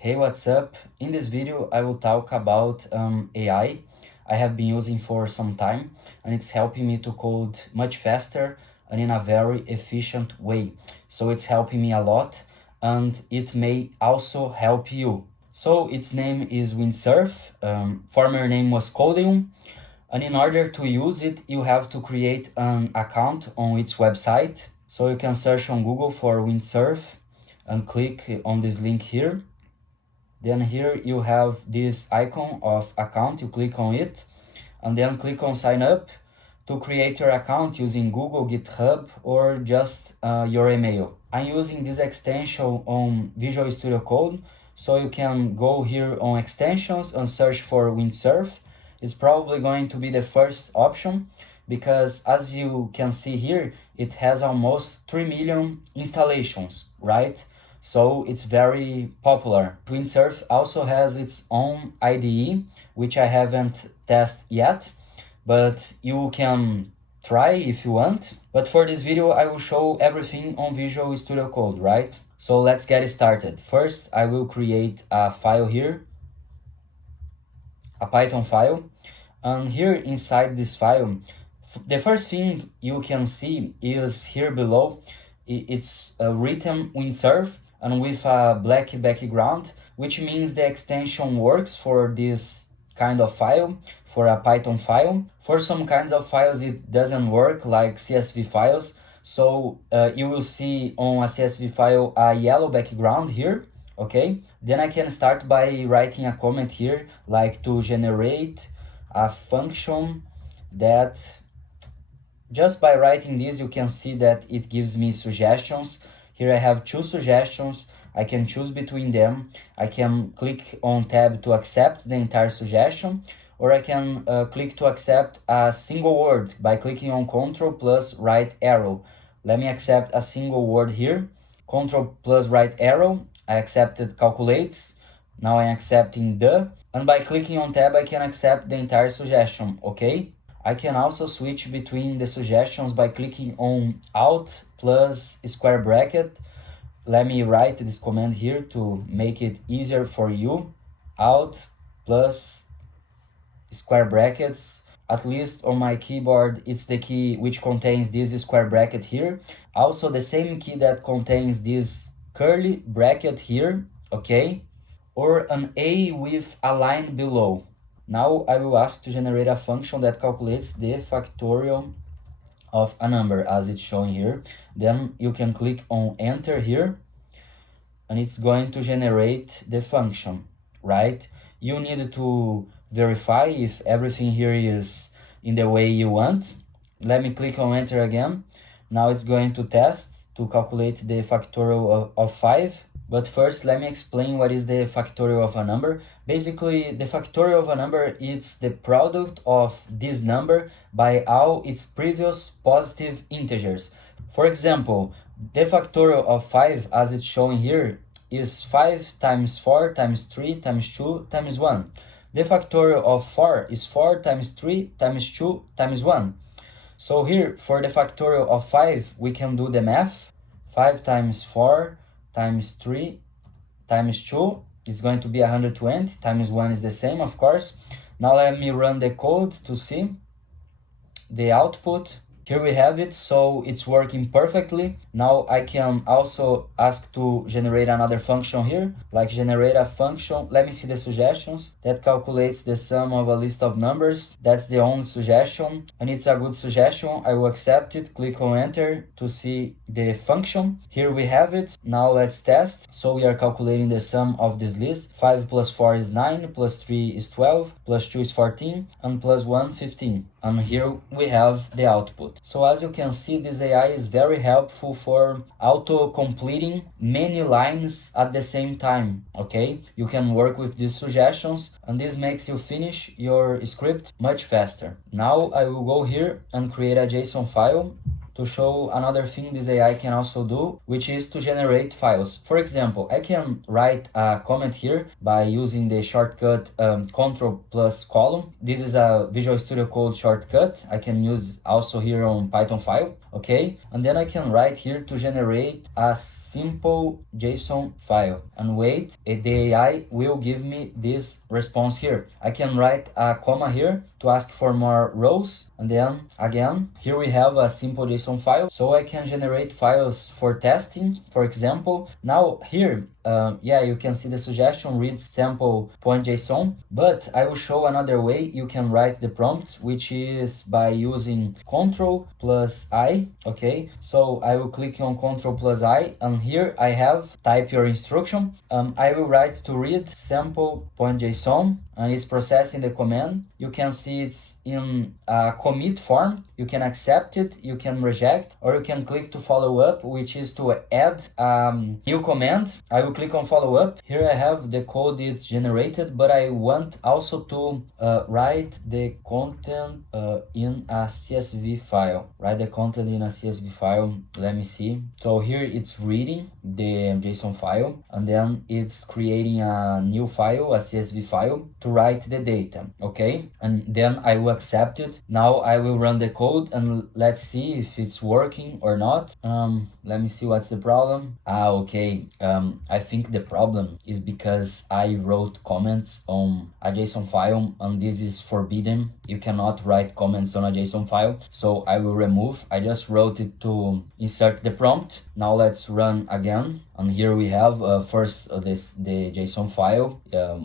Hey, what's up? In this video, I will talk about AI I have been using for some time, and it's helping me to code much faster and in a very efficient way. So it's helping me a lot, and it may also help you. So its name is Windsurf. Former name was Codium, and in order to use it, you have to create an account on its website. So you can search on Google for Windsurf and click on this link here. Then here you have this icon of account, you click on it, and then click on sign up to create your account using Google, GitHub, or just your email. I'm using this extension on Visual Studio Code, so you can go here on extensions and search for Windsurf. It's probably going to be the first option because as you can see here, it has almost 3 million installations, right? So it's very popular. Windsurf also has its own IDE, which I haven't tested yet, but you can try if you want. But for this video, I will show everything on Visual Studio Code, right? So let's get started. First, I will create a file here, a Python file. And here inside this file, the first thing you can see is here below, it's written Windsurf and with a black background, which means the extension works for this kind of file, for a Python file. For some kinds of files it doesn't work, like CSV files. So you will see on a CSV file a yellow background here, okay? Then I can start by writing a comment here, like to generate a function that, just by writing this, you can see that it gives me suggestions. Here I have two suggestions. I can choose between them. I can click on tab to accept the entire suggestion, or I can click to accept a single word by clicking on Ctrl plus right arrow. Let me accept a single word here. Ctrl plus right arrow. I accepted calculates. Now I'm accepting the. And by clicking on tab, I can accept the entire suggestion, okay? I can also switch between the suggestions by clicking on Alt plus square bracket. Let me write this command here to make it easier for you. Alt plus square brackets. At least on my keyboard, it's the key which contains this square bracket here. Also the same key that contains this curly bracket here, okay? Or an A with a line below. Now I will ask to generate a function that calculates the factorial of a number as it's showing here. Then you can click on enter here and it's going to generate the function, right? You need to verify if everything here is in the way you want. Let me click on enter again. Now it's going to test to calculate the factorial of 5. But first, let me explain what is the factorial of a number. Basically, the factorial of a number is the product of this number by all its previous positive integers. For example, the factorial of 5, as it's showing here, is 5 times 4 times 3 times 2 times 1. The factorial of 4 is 4 times 3 times 2 times 1. So here, for the factorial of 5, we can do the math. 5 times 4 times 3 times 2 is going to be 120, times 1 is the same, of course. Now let me run the code to see the output. Here we have it, so it's working perfectly. Now I can also ask to generate another function here, like generate a function. Let me see the suggestions. That calculates the sum of a list of numbers. That's the only suggestion, and it's a good suggestion. I will accept it. Click on enter to see the function. Here we have it. Now let's test. So we are calculating the sum of this list. 5 plus 4 is 9, plus 3 is 12, plus 2 is 14, and plus 1, 15. And here we have the output. So as you can see, this AI is very helpful for auto-completing many lines at the same time, okay? You can work with these suggestions and this makes you finish your script much faster. Now I will go here and create a JSON file to show another thing this AI can also do, which is to generate files. For example, I can write a comment here by using the shortcut Ctrl plus column. This is a Visual Studio Code shortcut I can use also here on Python file. okay? And then I can write here to generate a simple JSON file, and wait, the AI will give me this response here. I can write a comma here to ask for more rows, and then again here we have a simple JSON file, so I can generate files for testing, for example. Now here yeah, you can see the suggestion reads sample.json, but I will show another way you can write the prompt, which is by using Ctrl+I, okay? So I will click on Ctrl+I, and here I have type your instruction. I will write to read sample.json, and it's processing the command. You can see it's in a commit form. You can accept it, you can reject, or you can click to follow up, which is to add new command. I will click on follow up. Here I have the code it's generated, but I want also to write the content in a CSV file. Write the content in a CSV file. Let me see. So here it's reading the JSON file, and then it's creating a new file, a CSV file, to write the data, okay? And then I will accept it. Now I will run the code and let's see if it's working or not. Let me see what's the problem. Okay, I think the problem is because I wrote comments on a JSON file, and this is forbidden. You cannot write comments on a JSON file, so I will remove. I just wrote it to insert the prompt. Now let's run again, and here we have first the JSON file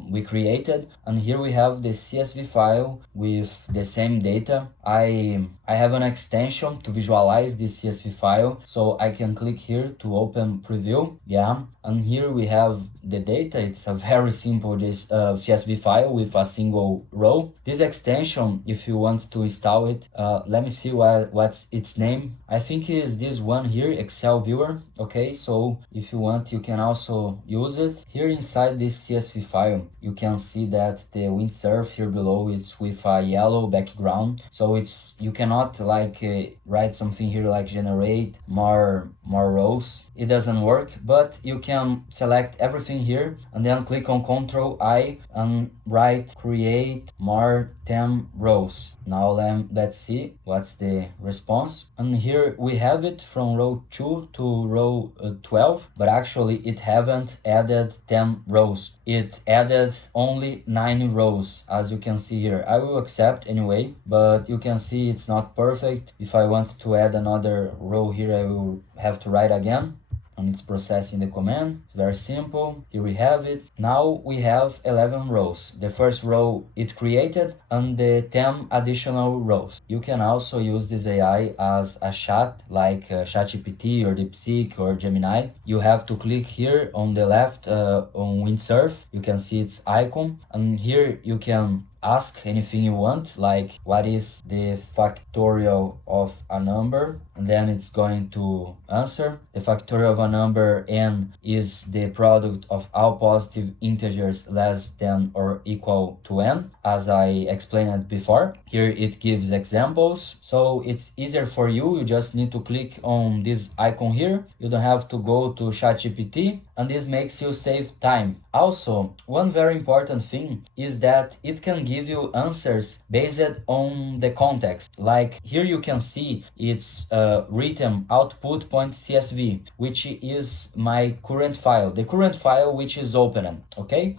we created, and here we have the CSV file with the same data. I have an extension to visualize this CSV file, so I can click here to open preview. Yeah, and here we have the data. It's a very simple CSV file with a single row. This extension, if you want to install it, let me see what's its name. I think it is this one here, Excel Viewer. Okay, so if you want, you can also use it. Here inside this CSV file, you can see that the Windsurf here below, it's with a yellow background, so it's you cannot like write something here like generate more rows. It doesn't work, but you can select everything here and then click on Ctrl+I and write create more 10 rows. Now let's see what's the response, and here we have it from row 2 to row 12, but actually it haven't added 10 rows. It added only 9 rows, as you can see here. I will accept anyway, but you can see it's not perfect. If I want to add another row here, I will have to write again, and it's processing the command. It's very simple. Here we have it. Now we have 11 rows. The first row it created and the 10 additional rows. You can also use this AI as a chat, like ChatGPT or DeepSeek or Gemini. You have to click here on the left on Windsurf. You can see its icon, and here you can ask anything you want, like what is the factorial of a number, and then it's going to answer. The factorial of a number n is the product of all positive integers less than or equal to n, as I explained before. Here it gives examples, so it's easier for you. You just need to click on this icon here. You don't have to go to ChatGPT, and this makes you save time. Also, one very important thing is that it can give you answers based on the context. Like here you can see it's written output.csv, which is my current file, the current file which is open, okay?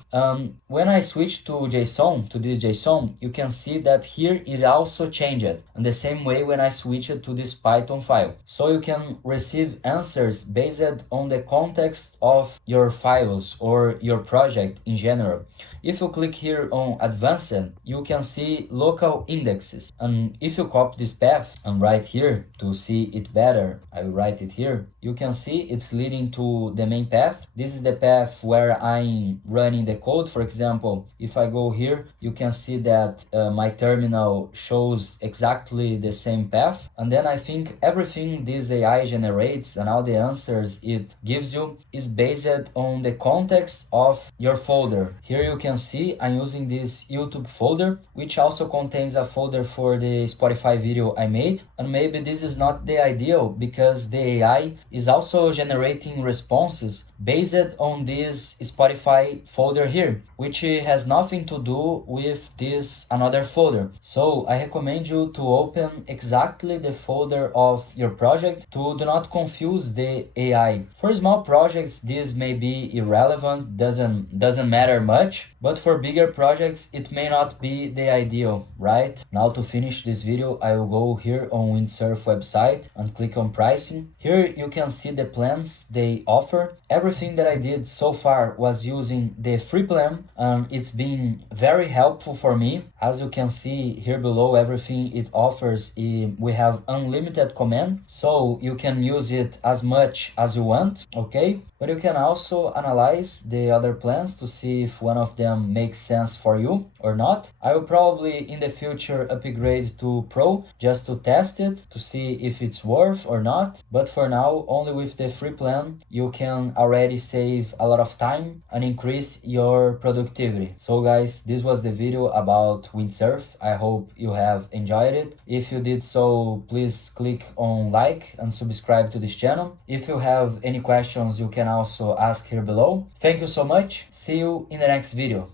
When I switch to JSON, to this JSON, you can see that here it also changed, and the same way when I switch it to this Python file. So you can receive answers based on the context of your files or your project in general. If you click here on advanced, you can see local indexes, and if you copy this path and write here to see it better, I will write it here. You can see it's leading to the main path. This is the path where I'm running the code. For example, if I go here, you can see that my terminal shows exactly the same path, and then I think everything this AI generates and all the answers it gives you is based on the context of your folder. Here you can see I'm using this YouTube folder, which also contains a folder for the Spotify video I made, and maybe this is not the ideal because the AI is also generating responses based on this Spotify folder here, which has nothing to do with this another folder. So I recommend you to open exactly the folder of your project to do not confuse the AI. For small projects, this may be irrelevant, doesn't matter much, but for bigger projects, it may not be the ideal, right? Now to finish this video, I will go here on Windsurf website and click on pricing. Here you can see the plans they offer. Everything that I did so far was using the free plan. It's been very helpful for me. As you can see here below, everything it offers, we have unlimited command, so you can use it as much as you want, okay? But you can also analyze the other plans to see if one of them makes sense for you or not. I will probably in the future upgrade to Pro just to test it, to see if it's worth or not. But for now, only with the free plan, you can already save a lot of time and increase your productivity. So guys, this was the video about Windsurf. I hope you have enjoyed it. If you did so, please click on like and subscribe to this channel. If you have any questions, you can also ask here below. Thank you so much. See you in the next video.